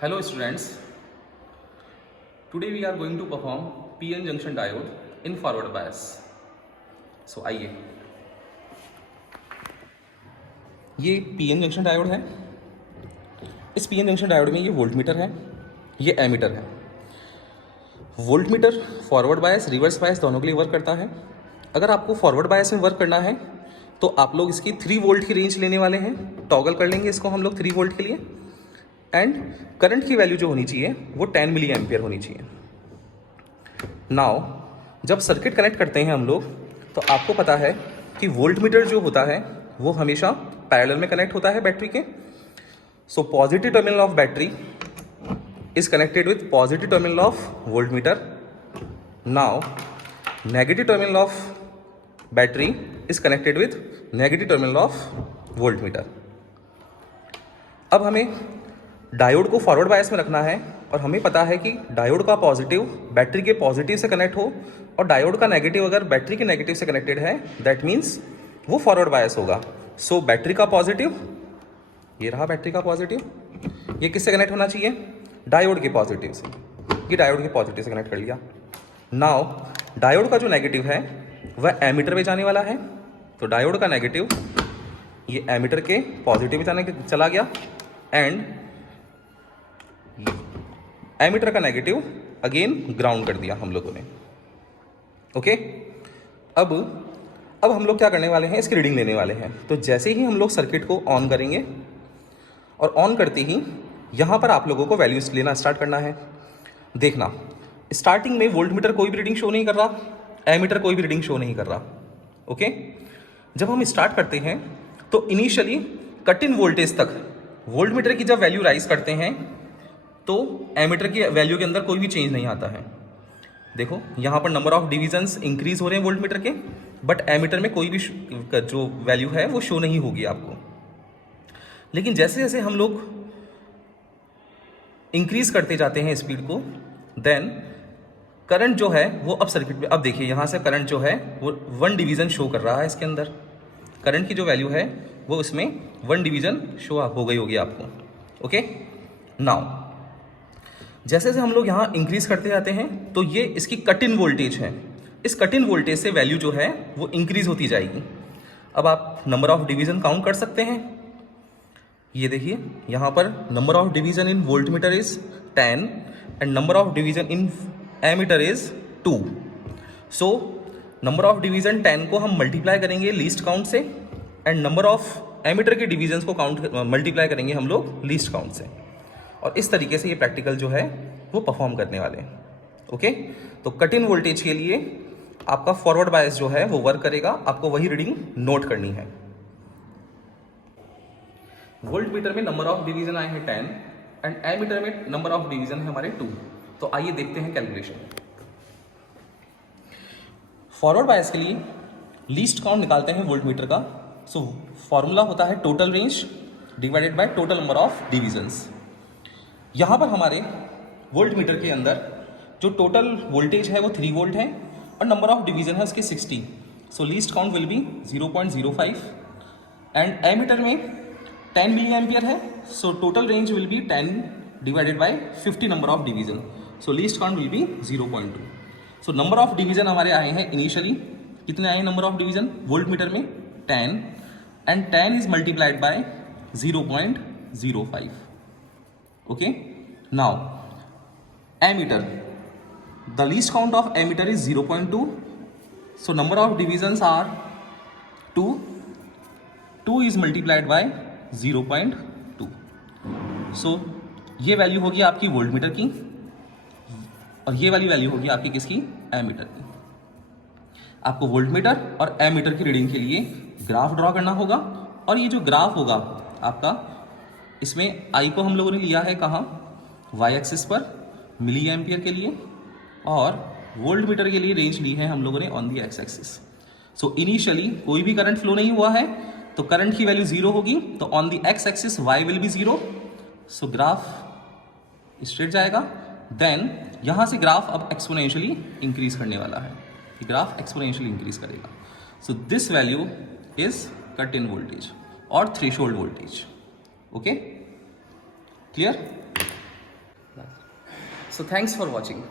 Hello students, today we are going to perform PN junction diode in forward bias. So आइए, ये PN junction diode है। इस PN junction diode में ये voltmeter है, ये एमीटर है। Voltmeter forward bias reverse bias दोनों के लिए वर्क करता है। अगर आपको फॉरवर्ड बायस में वर्क करना है तो आप लोग इसकी 3 वोल्ट की रेंज लेने वाले हैं। टॉगल कर लेंगे इसको हम लोग 3 वोल्ट के लिए। एंड करंट की वैल्यू जो होनी चाहिए वो 10 मिली एम्पियर होनी चाहिए। नाउ जब सर्किट कनेक्ट करते हैं हम लोग तो आपको पता है कि वोल्टमीटर जो होता है वो हमेशा पैरेलल में कनेक्ट होता है बैटरी के। So positive terminal of battery is connected with positive terminal of voltmeter. Now negative terminal of battery is connected with negative terminal of voltmeter. अब हमें डायोड को फॉरवर्ड बायस में रखना है और हमें पता है कि डायोड का पॉजिटिव बैटरी के पॉजिटिव से कनेक्ट हो और डायोड का नेगेटिव अगर बैटरी के नेगेटिव से कनेक्टेड है दैट मीन्स वो फॉरवर्ड बायस होगा। सो बैटरी का पॉजिटिव, ये रहा बैटरी का पॉजिटिव, ये किससे कनेक्ट होना चाहिए? डायोड के पॉजिटिव से। ये डायोड के पॉजिटिव से कनेक्ट कर लिया। नाउ डायोड का जो नेगेटिव है वह एमीटर में जाने वाला है। तो डायोड का नेगेटिव ये एमीटर के पॉजिटिव में जाने चला गया एंड एमीटर का नेगेटिव अगेन ग्राउंड कर दिया हम लोगों ने। ओके, अब हम लोग क्या करने वाले हैं, इसकी रीडिंग लेने वाले हैं। तो जैसे ही हम लोग सर्किट को ऑन करेंगे और ऑन करते ही यहाँ पर आप लोगों को वैल्यूज लेना स्टार्ट करना है। देखना, स्टार्टिंग में वोल्टमीटर कोई भी रीडिंग शो नहीं कर रहा, एमीटर कोई भी रीडिंग शो नहीं कर रहा। ओके, जब हम स्टार्ट करते हैं तो इनिशियली कट इन वोल्टेज तक वोल्टमीटर की जब वैल्यू राइज करते हैं तो एमीटर की वैल्यू के अंदर कोई भी चेंज नहीं आता है। देखो यहाँ पर नंबर ऑफ डिविजन्स इंक्रीज हो रहे हैं वोल्टमीटर के, बट एमीटर में कोई भी जो वैल्यू है वो शो नहीं होगी आपको। लेकिन जैसे जैसे हम लोग इंक्रीज करते जाते हैं स्पीड को, देन करंट जो है वो अब सर्किट में, अब देखिए यहाँ से करंट जो है वो 1 डिवीजन शो कर रहा है इसके अंदर। करंट की जो वैल्यू है वो इसमें 1 डिवीजन शो हो गई होगी आपको। ओके, नाउ जैसे जैसे हम लोग यहाँ इंक्रीज करते जाते हैं तो ये इसकी कट इन वोल्टेज है। इस कट इन वोल्टेज से वैल्यू जो है वो इंक्रीज होती जाएगी। अब आप नंबर ऑफ डिवीजन काउंट कर सकते हैं। ये देखिए यहाँ पर number of division in voltmeter is 10 and number of division in ammeter is 2। So number of division 10 को हम मल्टीप्लाई करेंगे लीस्ट काउंट से एंड नंबर ऑफ एमीटर के डिवीजन को काउंट मल्टीप्लाई करेंगे हम लोग लीस्ट काउंट से। और इस तरीके से ये प्रैक्टिकल जो है वो परफॉर्म करने वाले हैं। ओके, तो कट इन वोल्टेज के लिए आपका फॉरवर्ड बायस जो है वो वर्क करेगा। आपको वही रीडिंग नोट करनी है। वोल्टमीटर में नंबर ऑफ डिवीजन आए हैं 10 एंड एमीटर में नंबर ऑफ डिवीजन है हमारे 2। तो आइए देखते हैं कैलकुलेशन। फॉरवर्ड बायस के लिए लीस्ट काउंट निकालते हैं वोल्टमीटर का। सो फॉर्मूला होता है total range divided by total number of divisions. यहाँ पर हमारे वोल्टमीटर के अंदर जो टोटल वोल्टेज है वो 3 वोल्ट है और नंबर ऑफ डिवीजन है उसके 60। So least count will be 0.05 and ammeter में 10 मिली एम्पियर है। So total range will be 10 divided by 50 number of division. So least count will be 0.2। So number of division हमारे आए हैं initially, कितने आए number of division voltmeter में? 10 and 10 is multiplied by 0.05। Okay, now ammeter, the least count of ammeter is 0.2. So number of divisions are 2. 2 is multiplied by 0.2. So ये value होगी आपकी voltmeter की और ये वाली वैल्यू होगी आपकी किसकी? एमीटर की। आपको वोल्टमीटर और एमीटर की रीडिंग के लिए ग्राफ ड्रॉ करना होगा और ये जो ग्राफ होगा आपका, इसमें आई को हम लोगों ने लिया है कहाँ? वाई एक्सिस पर मिली एम्पियर के लिए और वोल्टमीटर के लिए रेंज ली है हम लोगों ने on the X axis. So initially कोई भी करंट फ्लो नहीं हुआ है तो करंट की वैल्यू 0 होगी। तो on the X axis Y will be 0। So graph straight जाएगा। देन यहाँ से ग्राफ अब एक्सपोनेंशियली इंक्रीज करने वाला है। ग्राफ एक्सपोनेंशियली इंक्रीज करेगा। So this value is cut in voltage और threshold voltage. Okay, clear? So thanks for watching.